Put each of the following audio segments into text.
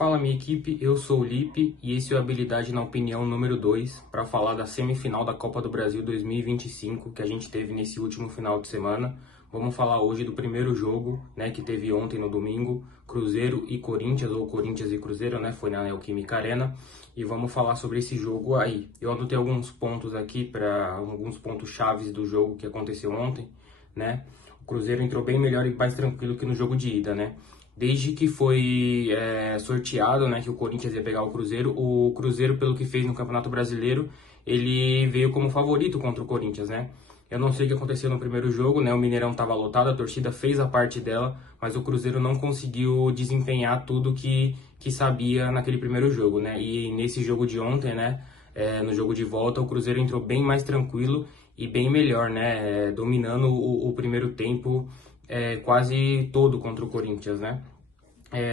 Fala minha equipe, eu sou o Lipe e esse é o Habilidade na Opinião número 2 para falar da semifinal da Copa do Brasil 2025 que a gente teve nesse último final de semana. Vamos falar hoje do primeiro jogo, né, que teve ontem no domingo, Cruzeiro e Corinthians, ou Corinthians e Cruzeiro, né, foi na Neoquímica Arena, e vamos falar sobre esse jogo aí. Eu anotei alguns pontos aqui, para alguns pontos chaves do jogo que aconteceu ontem, né. O Cruzeiro entrou bem melhor e mais tranquilo que no jogo de ida, né. Desde que foi sorteado, né, que o Corinthians ia pegar o Cruzeiro, pelo que fez no Campeonato Brasileiro, ele veio como favorito contra o Corinthians, né? Eu não sei o que aconteceu no primeiro jogo, né? O Mineirão estava lotado, a torcida fez a parte dela, mas o Cruzeiro não conseguiu desempenhar tudo que sabia naquele primeiro jogo, né? E nesse jogo de ontem, né, no jogo de volta, o Cruzeiro entrou bem mais tranquilo e bem melhor, né? Dominando o primeiro tempo quase todo contra o Corinthians, né?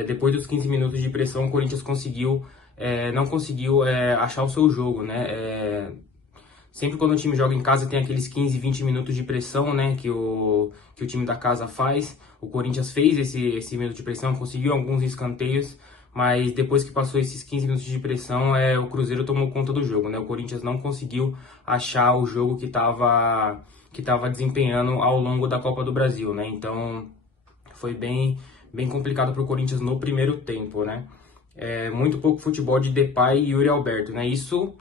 Depois dos 15 minutos de pressão, o Corinthians não conseguiu achar o seu jogo, né? Sempre quando o time joga em casa tem aqueles 15, 20 minutos de pressão, né, que o time da casa faz. O Corinthians fez esse minuto de pressão, conseguiu alguns escanteios, mas depois que passou esses 15 minutos de pressão, o Cruzeiro tomou conta do jogo, né? O Corinthians não conseguiu achar o jogo que estava desempenhando ao longo da Copa do Brasil, né? Então foi bem complicado para o Corinthians no primeiro tempo, né? Muito pouco futebol de Depay e Yuri Alberto, né? Isso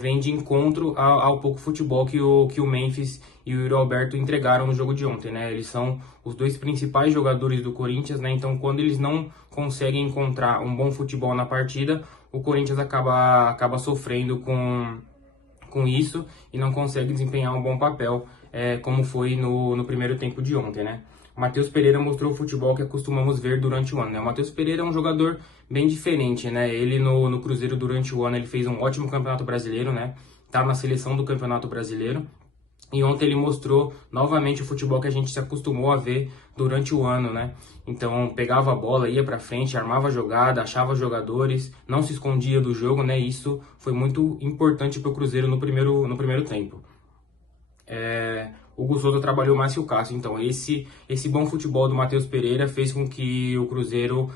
vem de encontro ao pouco futebol que o Memphis e o Yuri Alberto entregaram no jogo de ontem, né? Eles são os dois principais jogadores do Corinthians, né? Então, quando eles não conseguem encontrar um bom futebol na partida, o Corinthians acaba sofrendo com isso e não consegue desempenhar um bom papel, como foi no primeiro tempo de ontem, né? O Matheus Pereira mostrou o futebol que acostumamos ver durante o ano, né? O Matheus Pereira é um jogador bem diferente, né? Ele no Cruzeiro durante o ano ele fez um ótimo Campeonato Brasileiro, né? Tá na seleção do Campeonato Brasileiro. E ontem ele mostrou novamente o futebol que a gente se acostumou a ver durante o ano, né? Então pegava a bola, ia pra frente, armava a jogada, achava jogadores, não se escondia do jogo, né? Isso foi muito importante pro Cruzeiro no primeiro tempo. O Hugo Souza trabalhou mais que o Cássio, então esse bom futebol do Matheus Pereira fez com que o Cruzeiro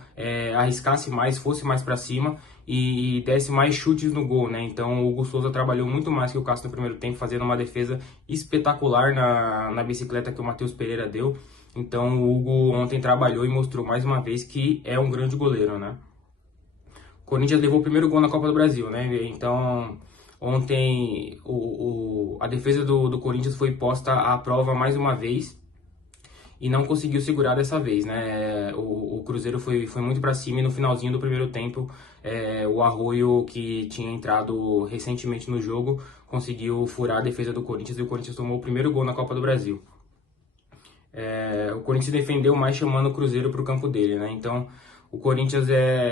arriscasse mais, fosse mais para cima e desse mais chutes no gol, né? Então o Hugo Souza trabalhou muito mais que o Cássio no primeiro tempo, fazendo uma defesa espetacular na bicicleta que o Matheus Pereira deu. Então o Hugo ontem trabalhou e mostrou mais uma vez que é um grande goleiro, né? O Corinthians levou o primeiro gol na Copa do Brasil, né? Então ontem a defesa do Corinthians foi posta à prova mais uma vez e não conseguiu segurar dessa vez, né? O Cruzeiro foi muito para cima e no finalzinho do primeiro tempo o Arroio, que tinha entrado recentemente no jogo, conseguiu furar a defesa do Corinthians e o Corinthians tomou o primeiro gol na Copa do Brasil. O Corinthians defendeu mais chamando o Cruzeiro para o campo dele, né? Então o Corinthians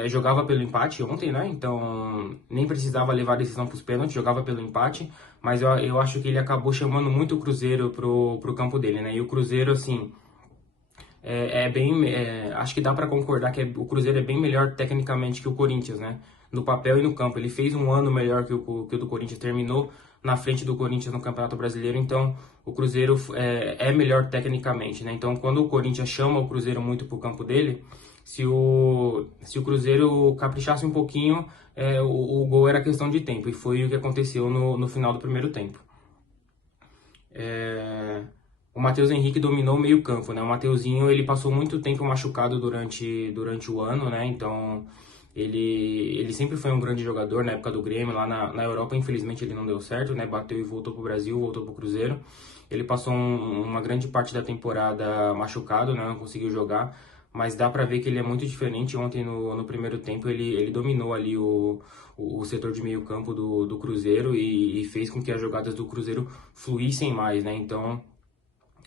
jogava pelo empate ontem, né? Então nem precisava levar a decisão para os pênaltis, jogava pelo empate, mas eu acho que ele acabou chamando muito o Cruzeiro pro campo dele, né? E o Cruzeiro, assim, acho que dá para concordar que o Cruzeiro é bem melhor tecnicamente que o Corinthians, né? No papel e no campo. Ele fez um ano melhor que o do Corinthians, terminou na frente do Corinthians no Campeonato Brasileiro, então o Cruzeiro é melhor tecnicamente, né? Então quando o Corinthians chama o Cruzeiro muito pro campo dele, se o Cruzeiro caprichasse um pouquinho, o gol era questão de tempo, e foi o que aconteceu no final do primeiro tempo. O Matheus Henrique dominou o meio campo, né? O Mateuzinho, ele passou muito tempo machucado durante o ano, né? Então ele sempre foi um grande jogador na época do Grêmio, lá na Europa. Infelizmente ele não deu certo, né? Bateu e voltou pro Brasil, voltou pro Cruzeiro. Ele passou uma grande parte da temporada machucado, né? Não conseguiu jogar, mas dá pra ver que ele é muito diferente. Ontem no primeiro tempo ele dominou ali o setor de meio campo do Cruzeiro e fez com que as jogadas do Cruzeiro fluíssem mais, né? Então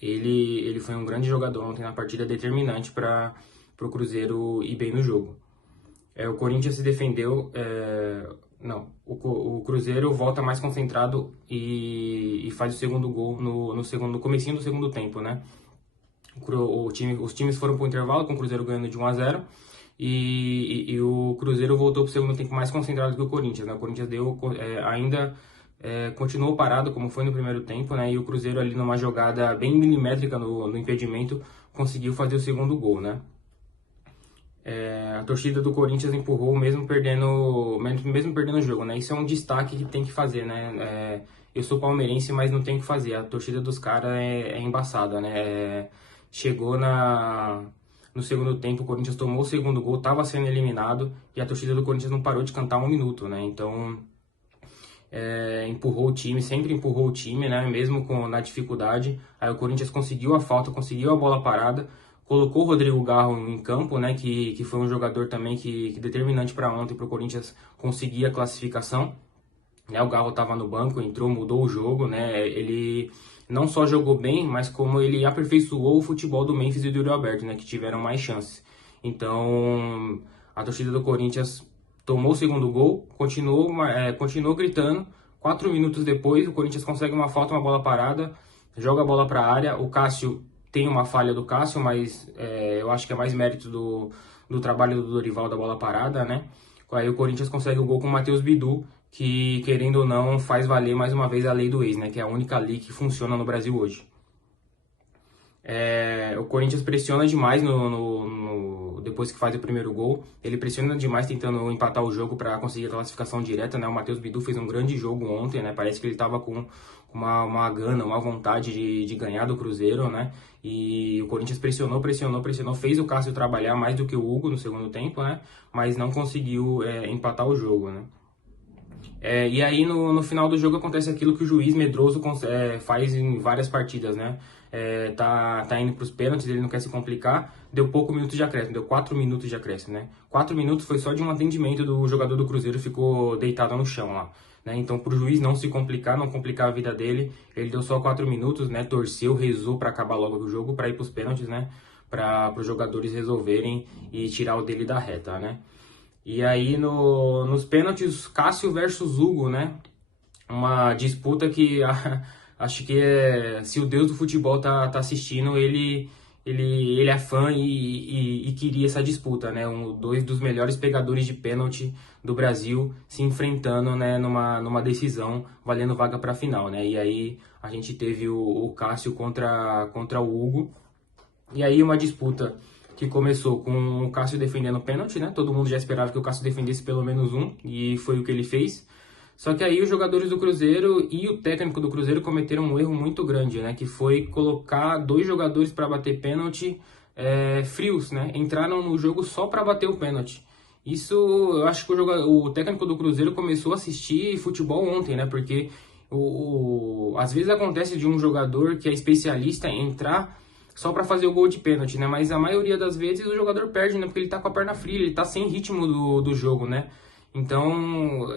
ele foi um grande jogador ontem na partida, determinante para o Cruzeiro ir bem no jogo. O Corinthians se defendeu, o Cruzeiro volta mais concentrado e faz o segundo gol no comecinho do segundo tempo, né? Os times foram para o intervalo com o Cruzeiro ganhando de 1-0 e o Cruzeiro voltou para o segundo tempo mais concentrado que o Corinthians, né? O Corinthians continuou parado como foi no primeiro tempo, né? E o Cruzeiro ali numa jogada bem milimétrica no impedimento conseguiu fazer o segundo gol, né? A torcida do Corinthians empurrou mesmo perdendo o jogo, né? Isso é um destaque que tem que fazer, né? Eu sou palmeirense, mas não tem o que fazer. A torcida dos caras é embaçada, né? Chegou no segundo tempo, o Corinthians tomou o segundo gol, estava sendo eliminado e a torcida do Corinthians não parou de cantar um minuto, né? Então, empurrou o time, sempre empurrou o time, né? Mesmo na dificuldade. Aí o Corinthians conseguiu a falta, conseguiu a bola parada, colocou o Rodrigo Garro em campo, né? Que foi um jogador também que determinante para ontem, para o Corinthians conseguir a classificação. Né, o Garro estava no banco, entrou, mudou o jogo, né? Ele não só jogou bem, mas como ele aperfeiçoou o futebol do Memphis e do Yuri Alberto, né? Que tiveram mais chances. Então, a torcida do Corinthians tomou o segundo gol, continuou gritando. 4 minutos depois, o Corinthians consegue uma falta, uma bola parada, joga a bola para a área. O Cássio tem uma falha do Cássio, mas eu acho que é mais mérito do trabalho do Dorival da bola parada, né? Aí o Corinthians consegue o gol com o Matheus Bidu, que, querendo ou não, faz valer mais uma vez a lei do ex, né? Que é a única lei que funciona no Brasil hoje. O Corinthians pressiona demais depois que faz o primeiro gol. Ele pressiona demais tentando empatar o jogo para conseguir a classificação direta, né? O Matheus Bidu fez um grande jogo ontem, né? Parece que ele estava com uma gana, uma vontade de ganhar do Cruzeiro, né? E o Corinthians pressionou, fez o Cássio trabalhar mais do que o Hugo no segundo tempo, né? Mas não conseguiu empatar o jogo, né? E aí no final do jogo acontece aquilo que o juiz medroso faz em várias partidas, né? Tá indo para os pênaltis, ele não quer se complicar, deu pouco minuto de acréscimo, deu 4 minutos de acréscimo, né? 4 minutos foi só de um atendimento do jogador do Cruzeiro, ficou deitado no chão lá, né? Então, para o juiz não se complicar, não complicar a vida dele, ele deu só 4 minutos, né? Torceu, rezou para acabar logo o jogo, para ir para os pênaltis, né? Para os jogadores resolverem e tirar o dele da reta, né? E aí nos pênaltis, Cássio versus Hugo, né? Uma disputa que acho que se o Deus do futebol tá assistindo, ele é fã e queria essa disputa, né? Dois dos melhores pegadores de pênalti do Brasil se enfrentando, né? Numa decisão valendo vaga para a final, né? E aí a gente teve o Cássio contra o Hugo. E aí uma disputa que começou com o Cássio defendendo o pênalti, né? Todo mundo já esperava que o Cássio defendesse pelo menos um, e foi o que ele fez. Só que aí os jogadores do Cruzeiro e o técnico do Cruzeiro cometeram um erro muito grande, né? Que foi colocar 2 jogadores para bater pênalti frios, né? Entraram no jogo só para bater o pênalti. Isso, eu acho que o técnico do Cruzeiro começou a assistir futebol ontem, né? Porque às vezes acontece de um jogador que é especialista em entrar só para fazer o gol de pênalti, né? Mas a maioria das vezes o jogador perde, né? Porque ele tá com a perna fria, ele tá sem ritmo do jogo, né? Então,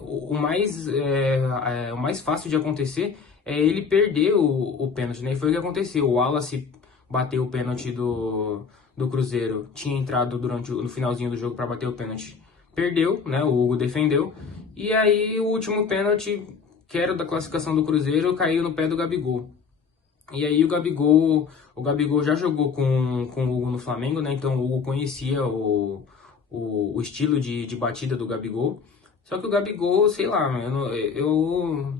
o mais fácil de acontecer é ele perder o pênalti, né? E foi o que aconteceu. O Wallace bateu o pênalti do Cruzeiro, tinha entrado no finalzinho do jogo para bater o pênalti. Perdeu, né? O Hugo defendeu. E aí o último pênalti, que era da classificação do Cruzeiro, caiu no pé do Gabigol. E aí o Gabigol já jogou com o Hugo no Flamengo, né? Então o Hugo conhecia o estilo de batida do Gabigol. Só que o Gabigol, sei lá, eu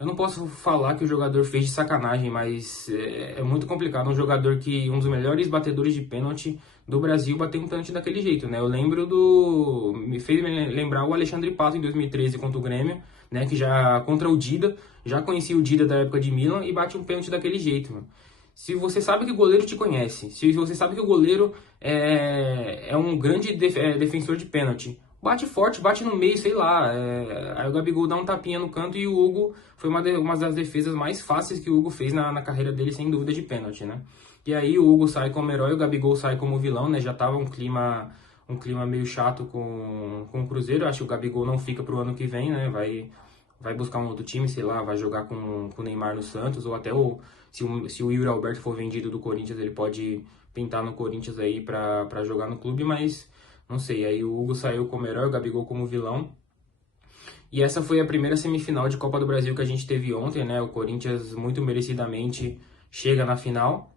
não posso falar que o jogador fez de sacanagem, mas é muito complicado. Um jogador um dos melhores batedores de pênalti do Brasil bater um pênalti daquele jeito, né? Eu lembro me fez lembrar o Alexandre Pato em 2013 contra o Grêmio, né? Que já contra o Dida, já conhecia o Dida da época de Milan e bate um pênalti daquele jeito, mano. Se você sabe que o goleiro te conhece, se você sabe que o goleiro é um grande defensor de pênalti, bate forte, bate no meio, sei lá. Aí o Gabigol dá um tapinha no canto e o Hugo foi uma das defesas mais fáceis que o Hugo fez na carreira dele, sem dúvida, de pênalti, né? E aí o Hugo sai como herói, o Gabigol sai como vilão, né? Já tava um clima meio chato com o Cruzeiro. Acho que o Gabigol não fica pro ano que vem, né? Vai buscar um outro time, sei lá, vai jogar com o Neymar no Santos, ou até se o Yuri Alberto for vendido do Corinthians, ele pode pintar no Corinthians aí pra jogar no clube, mas não sei. Aí o Hugo saiu como herói, o Gabigol como vilão. E essa foi a primeira semifinal de Copa do Brasil que a gente teve ontem, né? O Corinthians muito merecidamente chega na final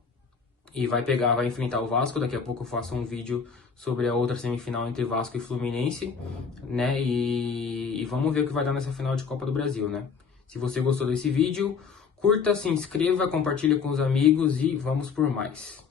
e vai enfrentar o Vasco. Daqui a pouco eu faço um vídeo sobre a outra semifinal entre Vasco e Fluminense, né? E vamos ver o que vai dar nessa final de Copa do Brasil, né? Se você gostou desse vídeo, curta, se inscreva, compartilhe com os amigos e vamos por mais.